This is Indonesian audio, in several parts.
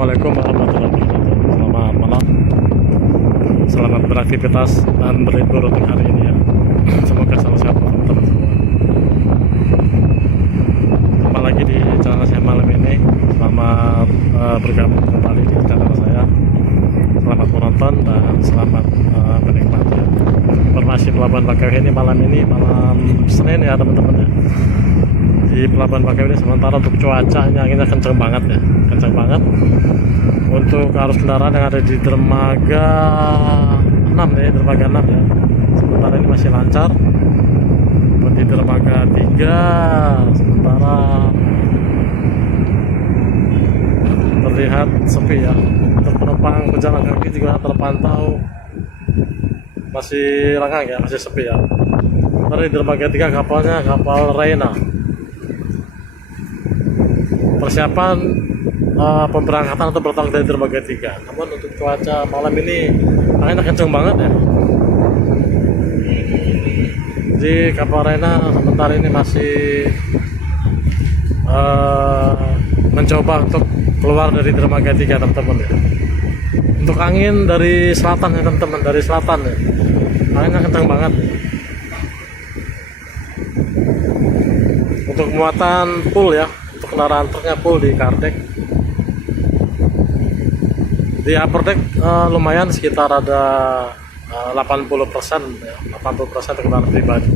Assalamualaikum warahmatullahi wabarakatuh. Selamat malam, selamat beraktivitas dan berlibur untuk hari ini ya. Semoga selalu sehat teman-teman semua. Jumpa lagi di channel saya malam ini. Selamat bergabung kembali di channel saya. Selamat menonton dan selamat menikmati ya. Informasi Pelabuhan Bakauheni malam ini, malam Senin ya teman-teman ya. Di Pelabuhan Bakauheni sementara untuk cuacanya anginnya kencang banget ya, kencang banget. Untuk arus kendaraan yang ada di dermaga 6 ya, dermaga 6 ya, sementara ini masih lancar. Di dermaga 3 sementara terlihat sepi ya. Untuk penumpang pejalan kaki juga terpantau masih lengang ya, masih sepi ya. Dari dermaga 3 kapalnya kapal Reina. Persiapan pemberangkatan atau bertolak dari dermaga 3. Namun untuk cuaca malam ini anginnya kencang banget ya. Jadi kapal Reina sementara ini masih mencoba untuk keluar dari dermaga 3 teman-teman ya. Untuk angin dari selatan ya teman-teman, dari selatan ya, anginnya kencang banget. Untuk muatan full ya, untuk kendaraan truknya full di kardek. Di upper deck lumayan sekitar ada 80% ya, 80% kendaraan pribadi.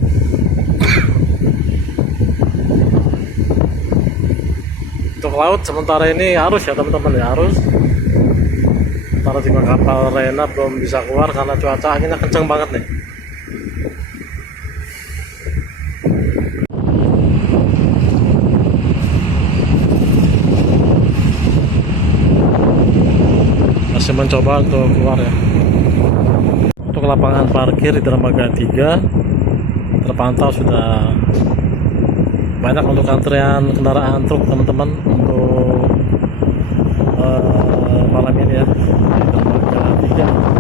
Untuk laut sementara ini arus ya teman-teman ya, arus. Sementara juga kapal Reina belum bisa keluar karena cuaca anginnya kencang banget nih. Masih mencoba untuk keluar ya. Untuk lapangan parkir di dermaga 3 terpantau sudah banyak untuk antrian kendaraan truk teman-teman untuk malam ini ya di dermaga 3.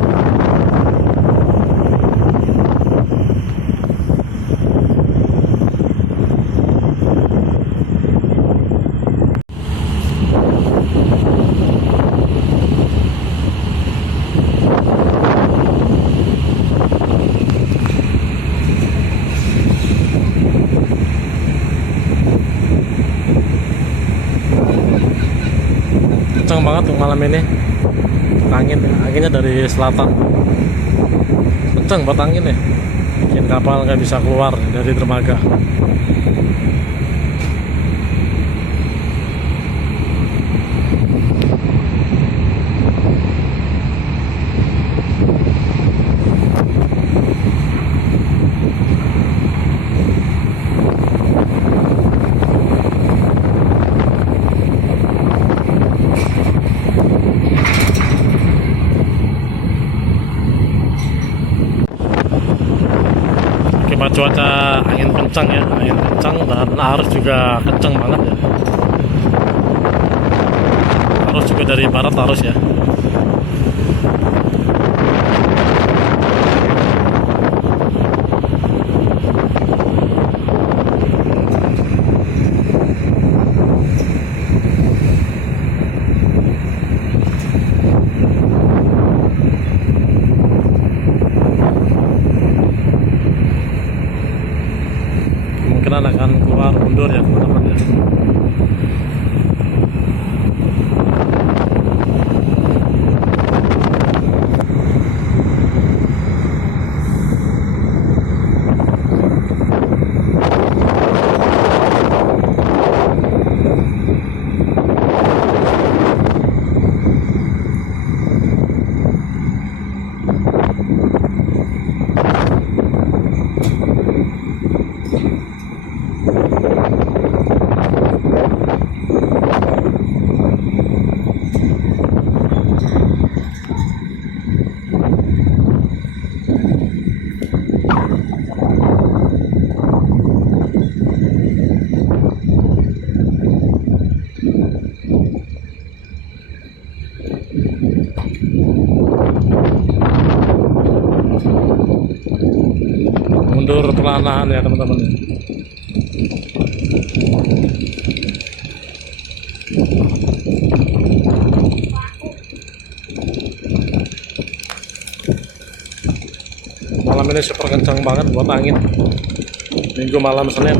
Kencang banget tuh malam ini anginnya dari selatan, kencang buat angin ya, bikin kapal nggak bisa keluar dari dermaga. Cuaca angin kencang ya, angin kencang dan arus juga kencang banget ya. Arus juga dari barat arus ya. Akan keluar mundur ya teman-teman ya. Mundur perlahan ya teman-teman. ini super kencang banget buat angin. Minggu malam Senin.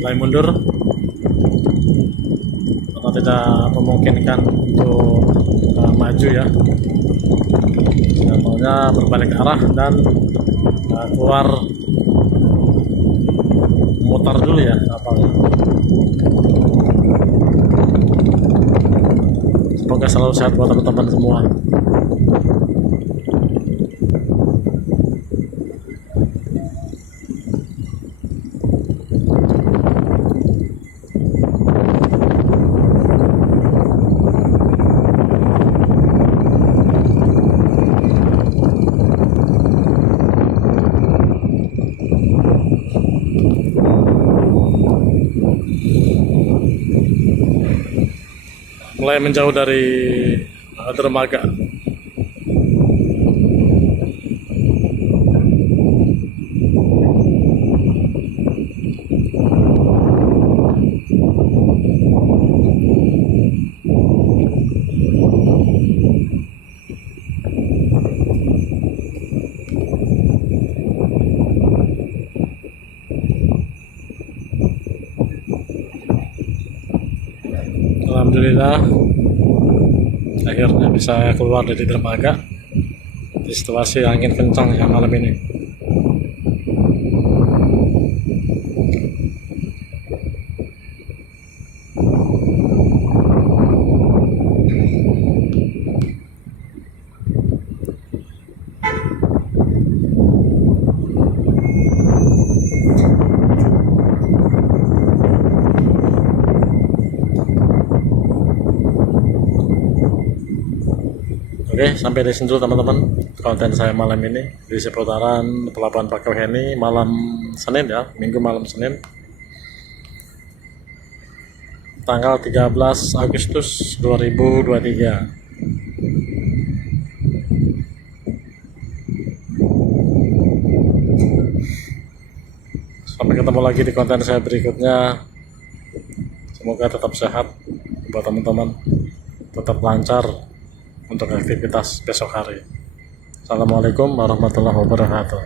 Mulai mundur karena tidak memungkinkan untuk maju ya, contohnya berbalik arah dan keluar mutar dulu ya kapalnya. Semoga selalu sehat buat teman-teman semua. Mulai menjauh dari dermaga. Alhamdulillah akhirnya bisa keluar dari dermaga di situasi angin kencang yang malam ini. Oke, sampai di sini dulu teman-teman konten saya malam ini di seputaran Pelabuhan Bakauheni malam Senin ya, Minggu malam Senin tanggal 13 Agustus 2023. Sampai ketemu lagi di konten saya berikutnya. Semoga tetap sehat buat teman-teman, tetap lancar untuk aktivitas besok hari. Assalamualaikum warahmatullahi wabarakatuh.